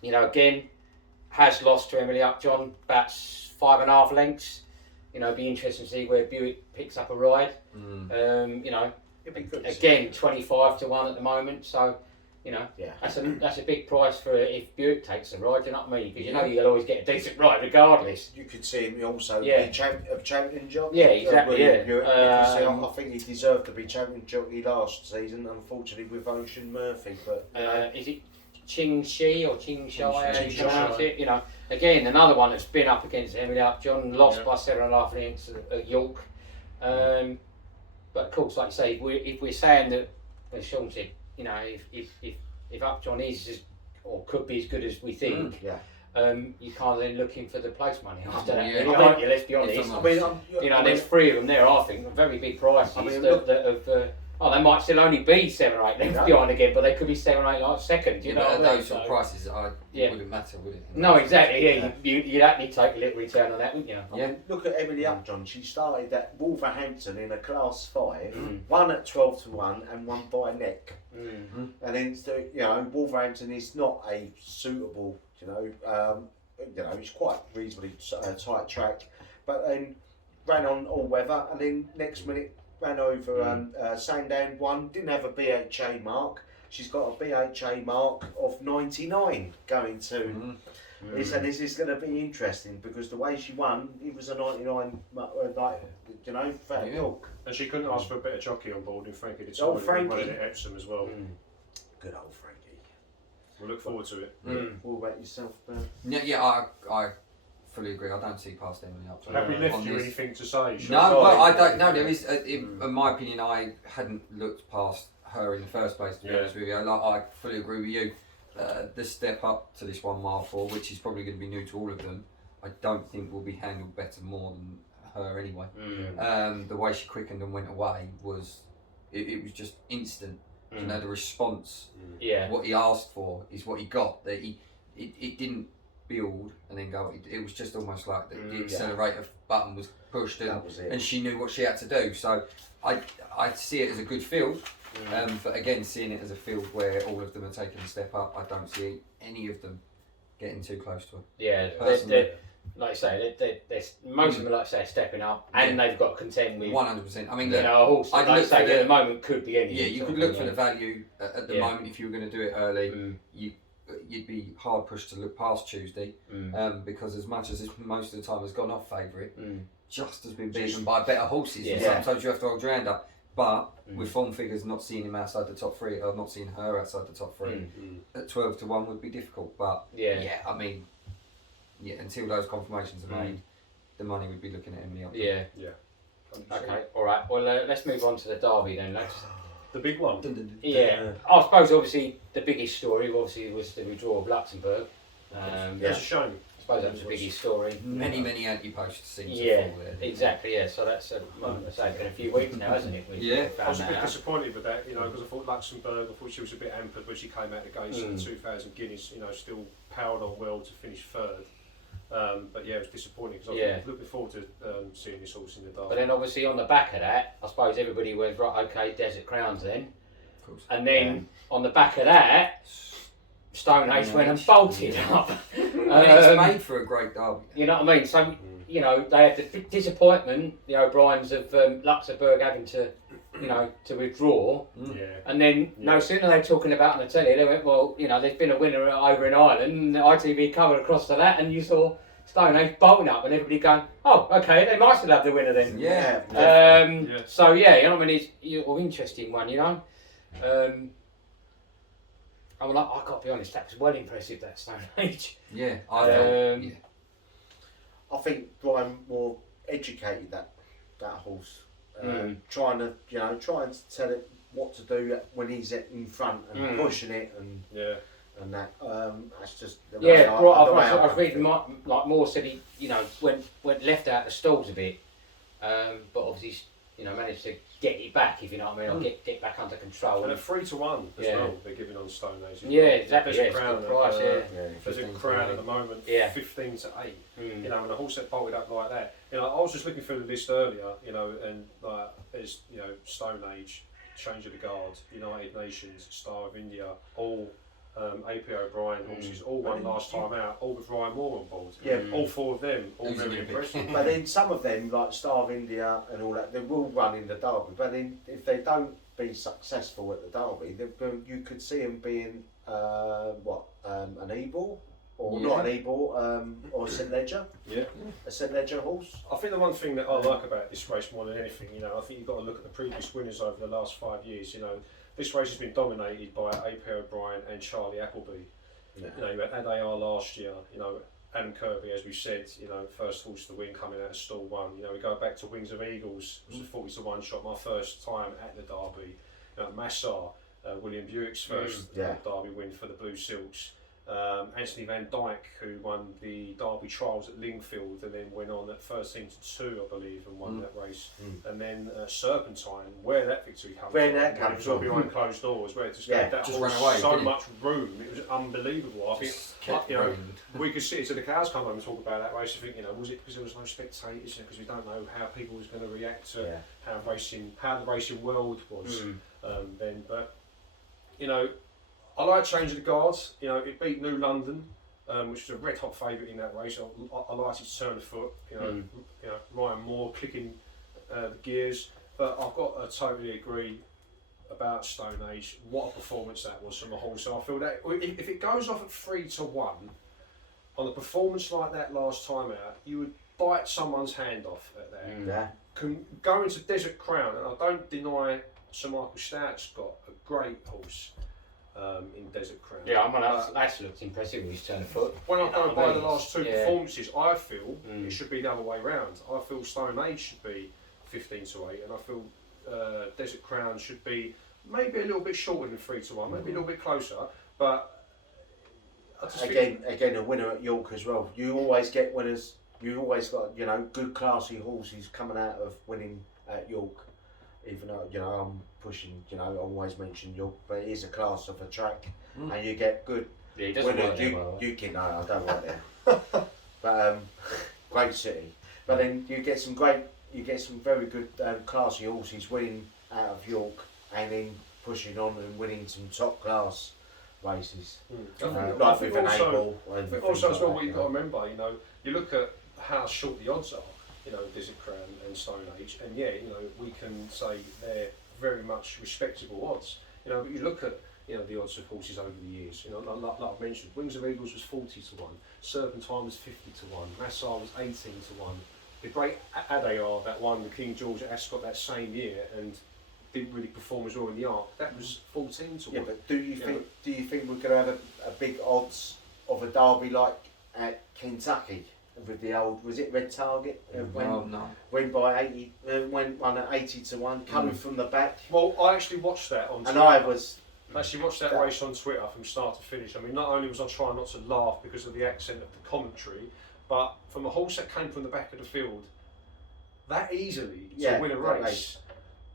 You know, again, has lost to Emily Upjohn about 5.5 lengths. You know, it'd be interesting to see where Buick picks up a ride. You know, again, 25 to 1 at the moment. So, you know, that's a big price for if Buick takes a ride. You know what I mean? Because you know you'll always get a decent ride regardless. You could see him also be champion jockey. Yeah, exactly. Buick, I think he deserved to be champion jockey last season. Unfortunately, with Ocean Murphy, but is it Ching Shi or Ching Shai? You know, again another one that's been up against Emily Upjohn, lost by 7.5 lengths at York. But of course, like you say, if we're saying that, as Sean said, you know, if Upjohn is or could be as good as we think, you can't then looking for the place money after that. Really, aren't you? Let's be honest. I mean, you know, there's 3 of them there. I think very big prices. I mean, they might still only be 7 or 8 lengths behind again, but they could be 7 or 8 like second. You know, at those sort of prices, wouldn't matter, would it? No, exactly. Yeah, you'd actually take a little return on that, wouldn't you? I mean, look at Emily Upjohn. She started at Wolverhampton in a Class 5, won at 12 to 1, and won by neck. And then, you know, Wolverhampton is not a suitable, you know, it's quite reasonably tight track, but then ran on all weather, and then next minute ran over Sandown, won, didn't have a BHA mark, she's got a BHA mark of 99 going to. And this is going to be interesting because the way she won, it was a 99, fat milk. And she couldn't ask for a better jockey on board in Frankie Dettori. Old Frankie. Won it at Epsom as well. Good old Frankie. We'll look forward to it. What about yourself, Ben? I fully agree. I don't see past Emily Upjohn. Have we left you anything to say? No, well, I don't know. There is, in my opinion, I hadn't looked past her in the first place. To be honest with you, I fully agree with you. The step up to this 1 mile 4, which is probably going to be new to all of them, I don't think will be handled better more than her anyway. The way she quickened and went away was, it was just instant. You know, the response, what he asked for is what he got. That it didn't build and then go. It was just almost like the accelerator button was pushed and she knew what she had to do. So I see it as a good field. But again, seeing it as a field where all of them are taking a step up, I don't see any of them getting too close to her. Yeah, they're, like I say, they're most of them, like I say, stepping up, and they've got to contend with 100%. I mean, a horse. Like I say, at the moment could be anything. Yeah, you could look for the value at the moment if you were going to do it early. You'd be hard pushed to look past Tuesday, because as much as most of the time has gone off favourite, just has been beaten by better horses. And sometimes you have to hold your hand up. But with form figures, not seeing him outside the top 3, or not seeing her outside the top 3, at 12 to 1 would be difficult. But I mean, until those confirmations are made, the money would be looking at Emily up. Yeah. Okay. All right. Well, let's move on to the Derby then. The big one. I suppose obviously the biggest story was the withdrawal of Luxembourg. It's a shame. I suppose that was the biggest story. Many anti-posts seem to fall there. Exactly. Yeah. So that's it's been a few weeks now, hasn't it? I was a bit disappointed with that, because I thought Luxembourg, I thought she was a bit hampered when she came out the gates at 2,000 guineas. Still powered on well to finish 3rd. But it was disappointing because I was looking forward to seeing this horse in the Derby. But then obviously on the back of that, I suppose everybody went, right, okay, Desert Crowns then. Of course. And then on the back of that, Stone Age went and bolted up. It's made for a great Derby. You know what I mean? So, they had the disappointment, the O'Briens of Luxembourg having to, to withdraw. And then no sooner they're talking about on the telly, they went, well, there's been a winner over in Ireland, and the ITV covered across to that, and you saw Stone Age bolting up, and everybody going, oh, okay, they might still have the winner then. So, it's an interesting one, I got to be honest, that was well impressive, that Stone Age. Yeah, I think Brian Moore educated that horse, trying to tell it what to do when he's in front and pushing it and that. That's just the way I was reading. Like Moore said, he went left out the stalls a bit, but obviously managed to get it back, if you know what I mean, or get it back under control. And at 3 to 1 as well, they're giving on Stone Age. Exactly. There's a crown, price, there's a crown at the moment, 15 to 8. And a horse that bolted up like that. I was just looking through the list earlier, and there's Stone Age, Change of the Guard, United Nations, Star of India, all AP O'Brien horses, all won last time out, all with Ryan Moore on board. All 4 of them, all very impressive. But then some of them, like Star of India and all that, they will run in the Derby. But then if they don't be successful at the Derby, you could see them being an E-ball, or not an E-ball, or a St Ledger. A St Ledger horse. I think the one thing that I like about this race more than anything, I think you've got to look at the previous winners over the last 5 years. This race has been dominated by AP O'Brien and Charlie Appleby. You had ADR last year, Adam Kirby, as we said, first horse to win coming out of stall 1. We go back to Wings of Eagles, it was a 40 to 1 shot, my first time at the Derby. Massar, William Buick's first Derby win for the Blue Silks. Anthony Van Dyke, who won the Derby Trials at Lingfield and then went on at 13 to 2, I believe, and won that race. And then Serpentine, where that victory comes from. It was all behind closed doors, where it just gave that horse so much room. It was unbelievable. I think we could sit to the cows come home and talk about that race. I think was it because there was no spectators? Because we don't know how people was going to react to how the racing world was then. But I like Change of the Guards. It beat New London, which was a red hot favourite in that race. I liked its turn of foot. Ryan Moore clicking the gears. But I've got to totally agree. about Stone Age, what a performance that was from a horse. So I feel that if it goes off at 3-1, on a performance like that last time out, you would bite someone's hand off at that. Yeah. Go into Desert Crown, and I don't deny Sir Michael Stout's got a great horse in Desert Crown. Yeah, I mean, that's looked impressive with his turn of foot. When I go by the last two Yeah. performances, I feel it should be the other way round. I feel Stone Age should be 15-8, and I feel Desert Crown should be maybe a little bit shorter than 3-1, maybe a little bit closer, but I just Again, a winner at York as well. You always get winners. You've always got, you know, good classy horses coming out of winning at York. Even though, you know, I'm pushing, you know, I always mention York, but it is a class of a track, and you get good. Yeah, he doesn't winners. work there, by the way. You can, no, I don't like there. But great city. But then you get some very good classy horses winning out of York, and then pushing on and winning some top class races. I think also as well, like what you've got to remember, you know, you look at how short the odds are, you know, Desert Crown and Stone Age, and yeah, you know, we can say they're very much respectable odds. You know, but you look at, you know, the odds of horses over the years. You know, like I've mentioned, Wings of Eagles was 40-1, Serpentine was 50-1, Nassau was 18-1. The great Adayar that won the King George at Ascot that same year and didn't really perform as well in the Arc, that was 14-1. Yeah, but do you think we're going to have a big odds of a derby like at Kentucky with the old, was it Red Target? Went by 80, won at 80-1, coming from the back. Well, I actually watched that on Twitter. And I actually watched that race on Twitter from start to finish. I mean, not only was I trying not to laugh because of the accent of the commentary, but from a horse that came from the back of the field, that easily to win a race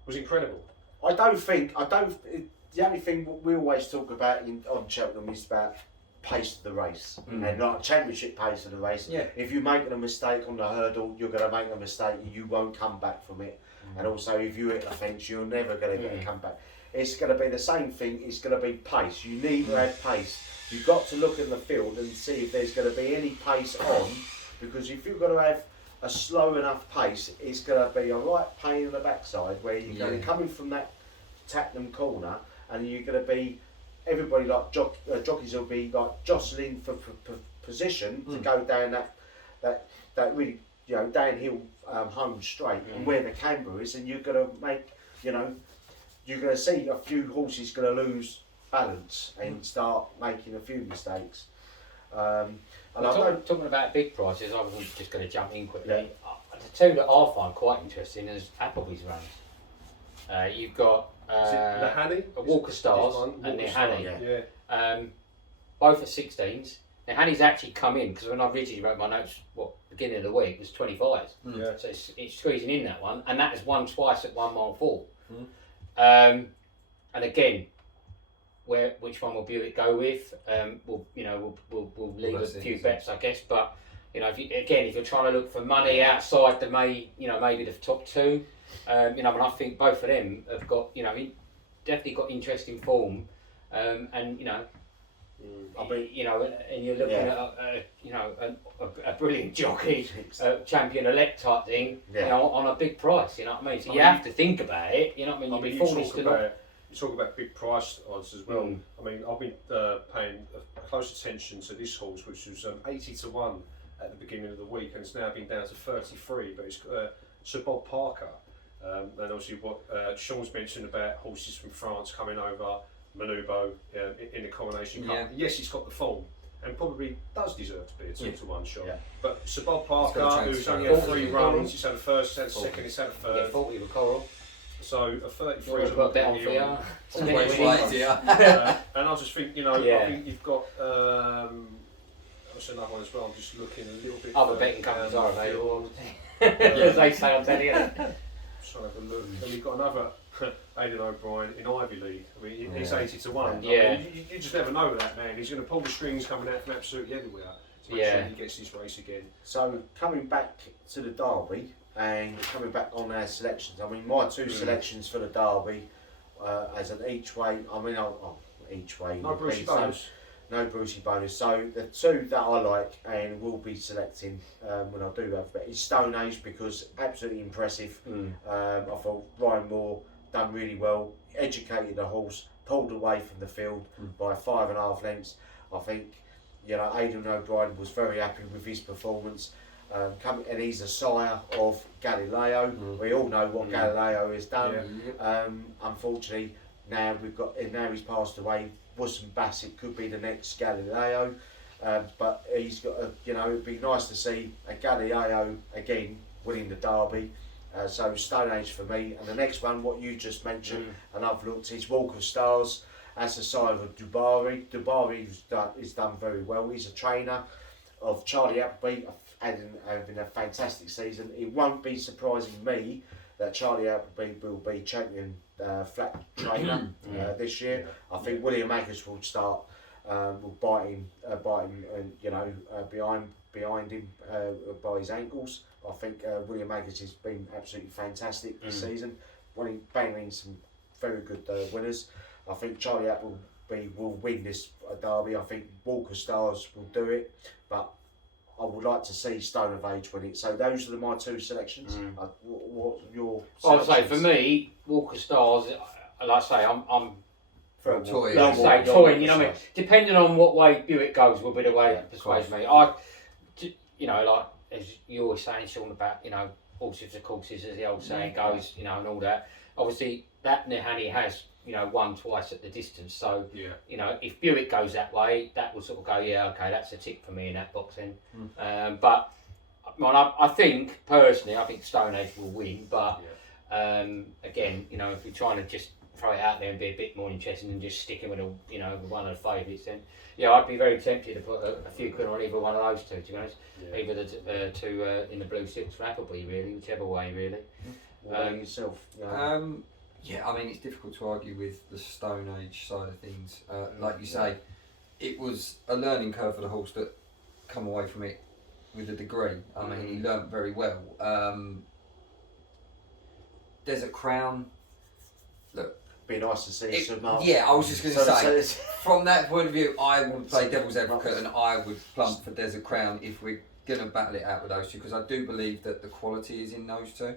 was incredible. The only thing we always talk about on Cheltenham is about pace of the race, and like championship pace of the race. Yeah. If you're making a mistake on the hurdle, you're going to make a mistake and you won't come back from it. And also, if you hit the fence, you're never going to get a comeback. It's going to be the same thing. It's going to be pace. You need to have pace. You've got to look in the field and see if there's going to be any pace on, because if you've got to have a slow enough pace, it's going to be a right pain in the backside where you're going to come in from that Tattenham corner, and you're going to be, everybody like jockeys will be like jostling for position to go down that really, you know, downhill home straight, and where the camber is, and you're going to make, you know, you're going to see a few horses going to lose balance and start making a few mistakes. Talking about big prices, I was just going to jump in quickly. The two that I find quite interesting is Appleby's runs. You've got the Hanny? Walker Stars and the Hanny. Both at 16s. Now Hanny's actually come in, because when I originally wrote my notes, beginning of the week, it was 25s. So it's squeezing in that one, and that has won twice at 1 mile 4. And again, which one will Buick go with? We'll leave a few bets, I guess. But you know, if you're trying to look for money outside the maybe the top two, and I think both of them have got, definitely got interesting form, and and you're looking at a brilliant jockey, champion elect type thing, on a big price. You know what I mean? So you have to think about it. You know what I mean? You talk about big price odds as well. I mean, I've been paying close attention to this horse, which was 80-1 at the beginning of the week, and it's now been down to 33. But it's Sir Bob Parker, and obviously what Sean's mentioned about horses from France coming over, Manubo in the Coronation Cup. Yes, it's got the form, and probably does deserve to be a 2-1 shot. But Sir Bob Parker, who's only had 3 runs, he's had a first, he's had a second, he's had a third. 40 with Coral. So a 33 is a bet on for you. And I just think, I think you've got what's another one as well. I'm just looking a little bit. Other betting companies are available. As they say on telly. Trying to have a look. And we've got another Aidan O'Brien in Ivy League. I mean, he's 80-1. Yeah. I mean, you just never know with that man. He's going to pull the strings coming out from absolutely everywhere to make sure he gets this race again. So coming back to the Derby and coming back on our selections, I mean, my 2 selections for the Derby as an each way. I mean, each way. No Brucey bonus. No Brucey bonus. So the 2 that I like and will be selecting when I do have bet is Stone Age, because absolutely impressive. I thought Ryan Moore done really well, educated the horse, pulled away from the field by 5.5 lengths. I think, you know, Aidan O'Brien was very happy with his performance. And he's a sire of Galileo. We all know what Galileo has done. Unfortunately, now he's passed away. Wilson Bassett could be the next Galileo, but he's got it'd be nice to see a Galileo again winning the Derby. So Stone Age for me. And the next one, what you just mentioned, and I've looked, is Walk of Stars. That's a sire of Dettori. Dettori is done very well. He's a trainer of Charlie Appleby, having a fantastic season. It won't be surprising me that Charlie Appleby will be champion flat trainer this year. I think William Buick will start, will bite him, behind him by his ankles. I think William Buick has been absolutely fantastic this season, banging some very good winners. I think Charlie Appleby will win this derby. I think Walker Stars will do it, but I would like to see Stone of Age win it. So those are my two selections. What your selections? I would say for me, Walker Stars. Like I say, I'm for a toy. Like I say, toying. You know what I mean? Depending on what way Buick goes, will be the way it persuades me. Like as you always saying, Sean, about horses for courses, as the old saying goes, and all that. Obviously, that Nehani has. Won twice at the distance. So, if Buick goes that way, that will sort of go, okay, that's a tick for me in that box then. But I think, personally, I think Stone Age will win. But, again, if you're trying to just throw it out there and be a bit more interesting than just sticking with one of the favourites, then, I'd be very tempted to put a few quid on either one of those two, to be honest. Either the two in the blue six for Appleby, really, whichever way, really. What about yourself? Yeah, I mean, it's difficult to argue with the Stone Age side of things. Like you say, it was a learning curve for the horse that come away from it with a degree. I mean, he learnt very well. Desert Crown, look. Be nice to see some. Yeah, I was just going to say, from that point of view, I would play devil's advocate and I would plump for Desert Crown if we're going to battle it out with those two, because I do believe that the quality is in those two.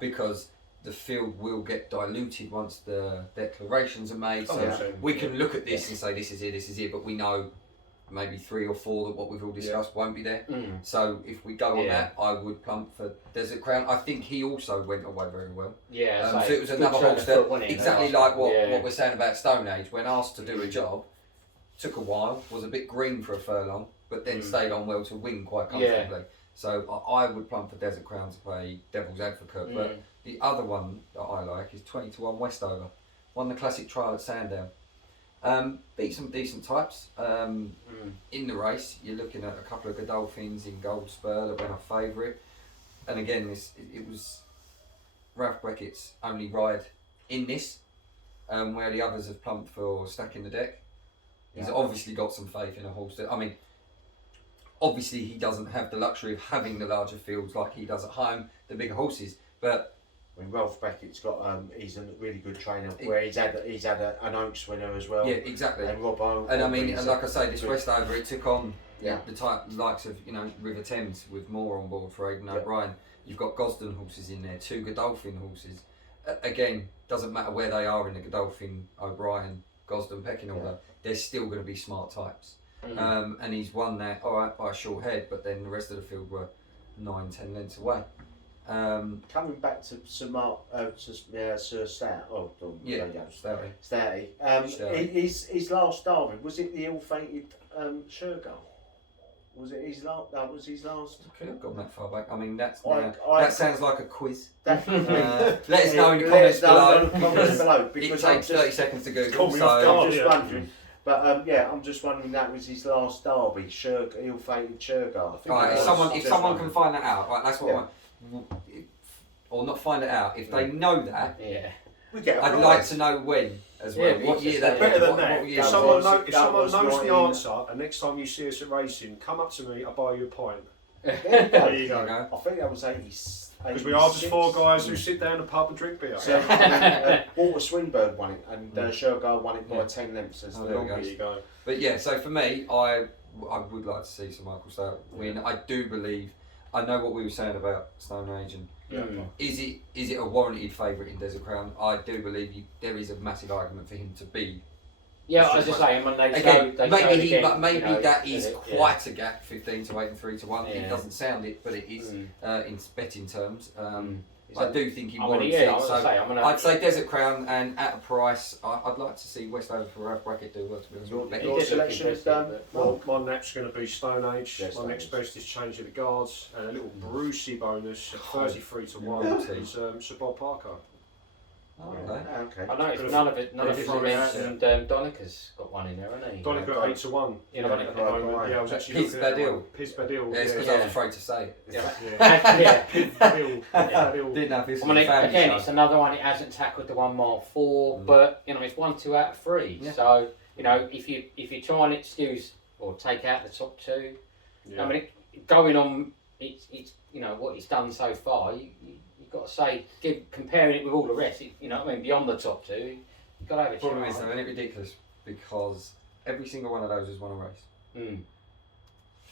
Because the field will get diluted once the declarations are made. So we can look at this and say this is it, but we know maybe 3 or 4 that what we've all discussed won't be there. So if we go on that, I would plump for Desert Crown. I think he also went away very well. So it was another horse that, exactly like what we're saying about Stone Age, when asked to do a job, took a while, was a bit green for a furlong, but then stayed on well to win quite comfortably. So I would plump for Desert Crown to play devil's advocate. But the other one that I like is 20-1 Westover. Won the classic trial at Sandown. Beat some decent types. In the race, you're looking at a couple of Godolphins in Gold Spur that went off favourite. And again, it was Ralph Beckett's only ride in this, where the others have plumped for stacking the deck. He's obviously got some faith in a horse that, obviously he doesn't have the luxury of having the larger fields like he does at home, the bigger horses, but Ralph Beckett's got he's a really good trainer where he's had an Oaks winner as well. Yeah, exactly. And Robbo. And like I say, this Westover, it took on the type likes of River Thames with more on board for Aidan O'Brien. You've got Gosden horses in there, 2 Godolphin horses. Again, doesn't matter where they are in the Godolphin, O'Brien, Gosden pecking order. They're still going to be smart types. And he's won that by a short head, but then the rest of the field were 9-10 lengths away. Coming back to Sir Stout. Stouty. His last derby, was it the ill-fated Shergar? Was it his last? That was his last. I could have gone that far back. That sounds like a quiz. Let us know in the comments below. Because it takes 30 seconds to Google. I'm just wondering. But I'm just wondering, that was his last derby, ill-fated Shergar. If someone can find that out, that's what or not find it out. If they know that, I'd like to know when as well. What year that? Better than that. If someone knows the answer, and next time you see us at racing, come up to me. I'll buy you a pint. There you go. I think that was 80s. Because we are just 4 guys who sit down in a pub and drink beer. So, Walter Swinburne won it, and Shergar won it by 10 lengths. There you go. But so for me, I would like to see Sir Michael Stoute win. I do believe, I know what we were saying about Stone Age and Is it a warranted favourite in Desert Crown? I do believe there is a massive argument for him to be. Yeah, as I say, when they again, show, maybe that is quite a gap, 15 to 8 and 3 to 1. Yeah. It doesn't sound it, but it is in betting terms. I do think he warrants yeah, it. So I'd say Desert Crown, and at a price, I'd like to see Westover for Ralph Brackett do well. To be honest. Your selection is done. Well, my nap's going to be Stone Age. Yes, my next best is Change of the Guards, and a little Brucey bonus at 33 to 1 is Sir Bob Parker. Oh, okay. I noticed none of it mentioned Donica's got one in there, hasn't he? Donica 8 to 1. Yeah, I was actually Piz Badil. Piz Badil. Yeah, it's because I was afraid to say it. Yeah. Piz Badil. Didn't have his family again, show. it's another one. It hasn't tackled the 1 mile 4, but it's 1, 2 out of 3. Yeah. So if you try and excuse or take out the top 2, going on, it's what he's done so far. Got to say, comparing it with all the rest, beyond the top 2, you've got to have a problem is, isn't it ridiculous? Because every single one of those has won a race.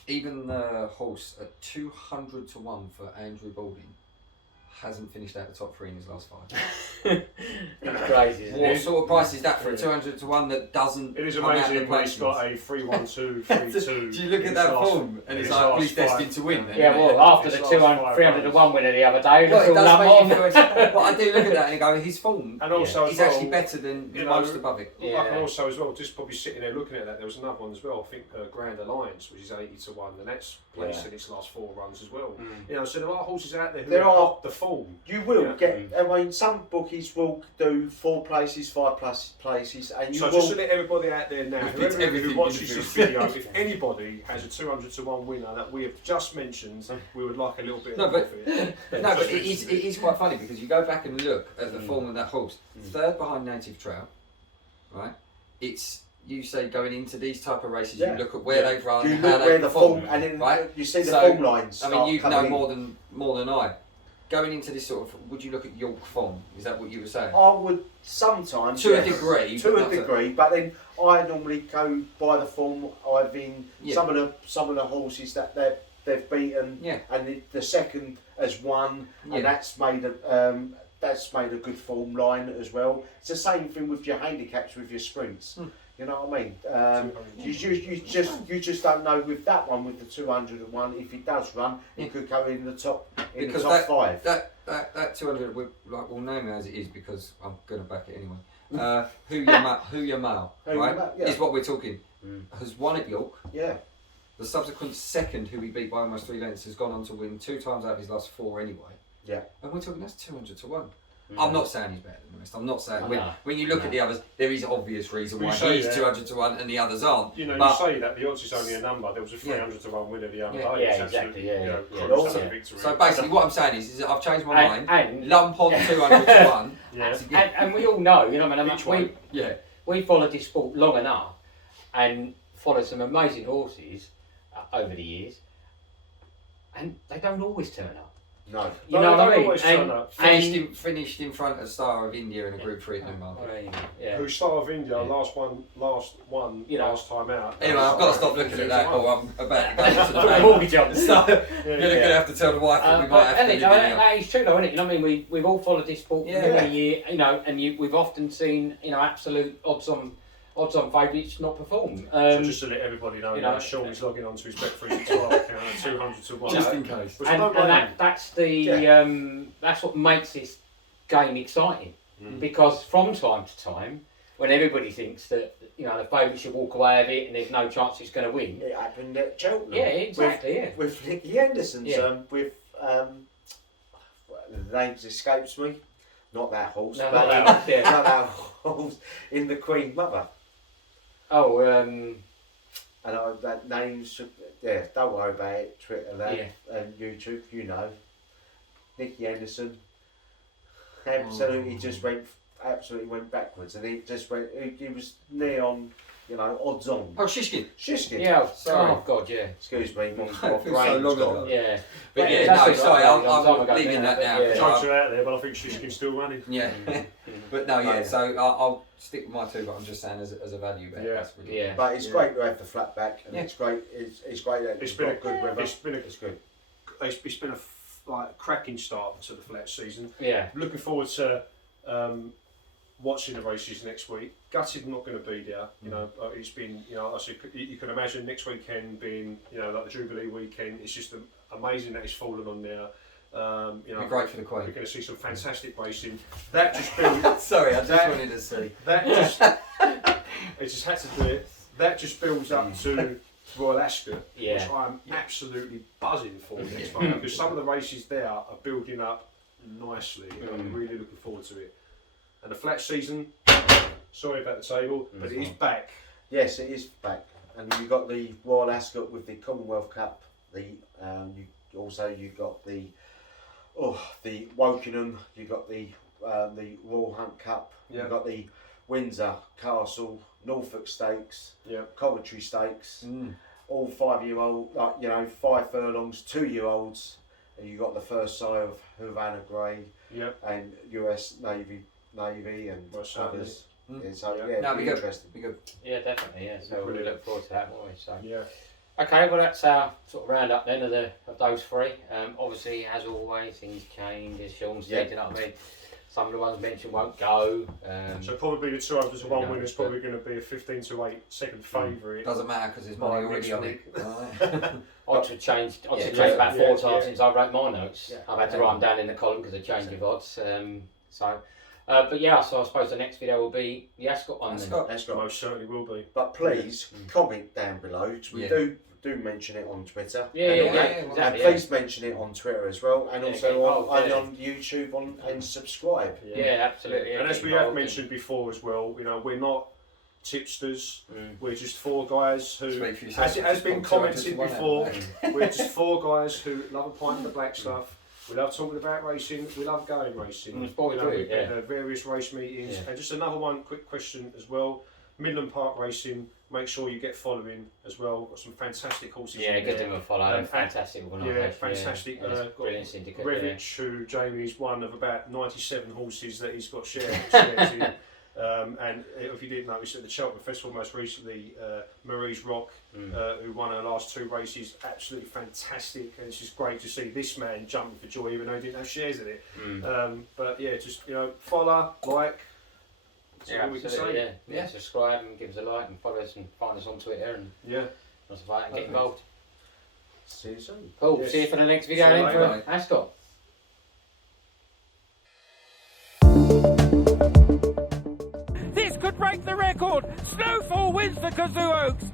Even the horse at 200 to 1 for Andrew Balding hasn't finished out the top 3 in his last 5. It's crazy, isn't it? What sort of price is that for a 200 to 1 that doesn't? It is amazing when he's got a 3-1-2, 3-2. Do you look at that form and it's like he's destined to win? Yeah, well, after the 300 to 1 winner the other day, it does all make you feel. But I do look at that and go, his form, and also he's actually better than most above it. Yeah. And also as well, just probably sitting there looking at that, there was another one as well. I think Grand Alliance, which is 80 to 1, and that's placed in its last 4 runs as well. So there are horses out there who have got the form. You will get. I mean, some bookies will do 4 places, 5 places, and you so will. Just to let everybody out there now, who watches this video, if anybody has a 200 to 1 winner that we have just mentioned, we would like a little bit of profit. But it is quite funny because you go back and look at the form of that horse. 3rd behind Native Trail, right? It's. You say going into these type of races, you look at where they've run, how they perform, and then right? You see the form lines. I mean, you know more than I. Going into this sort of, would you look at York form? Is that what you were saying? I would sometimes. To a degree. To a degree, but then I normally go by the form I've been. Some of the horses that they've beaten, and the second has won, and that's made a good form line as well. It's the same thing with your handicaps, with your sprints. You know what I mean? You just don't know with that one, with the 201. If it does run, it could go in the top 5. That 200, we'll name it as it is because I'm going to back it anyway. Who your male, right? Is what we're talking. Has won at York. Yeah. The subsequent second, who he beat by almost 3 lengths, has gone on to win 2 times out of his last 4 anyway. Yeah. And we're talking that's 200 to 1. I'm not saying he's better than the rest. I'm not saying when you look at the others, there is obvious reason why he's 200 to 1 and the others aren't. You say that the odds is only a number. There was a 300 to 1 winner the other day. Yeah, exactly. So basically, what I'm saying is I've changed my mind. And lump on 200 to 1. And we all know, we followed this sport long enough and followed some amazing horses over the years, and they don't always turn up. No. You know what I mean? Finished in front of Star of India in a Group 3 at Newmarket. Who Star of India last time out. Anyway, I've got to stop looking at that. I'm about to go to the bank. Mortgage on. So you're going to have to tell the wife that we might have to. That is true, though, isn't it? You know what I mean? We've all followed this sport for many years, and we've often seen, absolute odds on favourites not perform. So just to let everybody know, Sean is logging on to his Bet365 account at 200 to 1. Just in case. And that's what makes this game exciting. Because from time to time, when everybody thinks that the favourite should walk away with it and there's no chance it's going to win. It happened at Cheltenham. Yeah, exactly. With Nicky Henderson's, with the names escapes me. Not that horse, not that horse in the Queen Mother. Oh, and that name's don't worry about it. Twitter and YouTube, Nicky Henderson absolutely went backwards, and he just went. He was near on, odds on. Oh, Shishkin. Yeah. Sorry. Oh God, yeah. Excuse me. My so long ago. Yeah. But sorry, I'm leaving that now. The jokes are out there, but I think Shishkin's still running. Yeah. But so I'll stick with my 2, but I'm just saying as a value bet. Yeah. That's really But it's great to have the flat back, and it's great. It's great that it's been good weather. It's good. It's been like a cracking start to the flat season. Yeah. Looking forward to watching the races next week. Gutted not going to be there. You know, it's been, you know, you can imagine next weekend being, you know, like the Jubilee weekend. It's just amazing that it's fallen on there. You know, great for the Queen. We're going to see some fantastic racing. That just builds. Sorry, I just wanted to see. That just. It just had to do it. That just builds up to Royal Ascot, which I'm absolutely buzzing for next month, because some of the races there are building up nicely, and I'm really looking forward to it. And the flat season, sorry about the table, but it is back. Yes, it is back. And you've got the Royal Ascot with the Commonwealth Cup. You've got the Wokingham. You've got the Royal Hunt Cup. You've got the Windsor Castle, Norfolk Stakes, Coventry Stakes. All 5-year-old, 5 furlongs, 2-year-olds. And you've got the first sire of Havana Grey and US Navy and others. That'd be interesting. Be good. Yeah, definitely. Yeah, so we look forward to that, won't we? So Yeah. okay, well that's our sort of round up then of those three. Obviously, as always, things change. As Sean said, you know what I mean. Some of the ones mentioned won't go. So probably the 200 to 1 winner is probably going to be a 15 to 8 second favourite. Doesn't matter because there's money already on it. Odds have changed about 4 times since I wrote my notes. I've had to write them down in the column because of change of odds. But yeah, so I suppose the next video will be the Ascot one. Ascot most certainly will be. But please comment down below. We do mention it on Twitter. Exactly, and please mention it on Twitter as well, and also on YouTube and subscribe. Yeah, absolutely. And as we have mentioned before as well, you know, we're not tipsters. We're just 4 guys who, as it has been commented before, we're just 4 guys who love a pint of the black stuff. We love talking about racing. We love going racing. That's what we do. We've been at various race meetings. And just another quick question as well. Midland Park Racing. Make sure you get following as well. Got some fantastic horses. Yeah, give them a follow. Fantastic organisation. Yeah, fantastic. Brilliant syndicate. Revich, who Jamie's one of about 97 horses that he's got shares in. And if you didn't notice, at the Cheltenham Festival most recently, Marie's Rock, who won her last 2 races, absolutely fantastic, and it's just great to see this man jumping for joy even though he didn't have shares in it. But yeah, just follow, like. Yeah, all we can say. Yeah, subscribe and give us a like and follow us and find us on Twitter and and get involved. See you soon. Cool. See you for the next video then for Ascot. This could break the record. Snowfall wins the Cazoo Oaks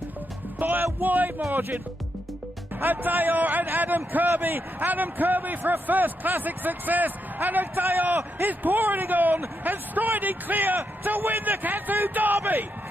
by a wide margin. Adair and Adam Kirby for a first classic success, and Adair is pouring it on and striding clear to win the Cazoo Derby.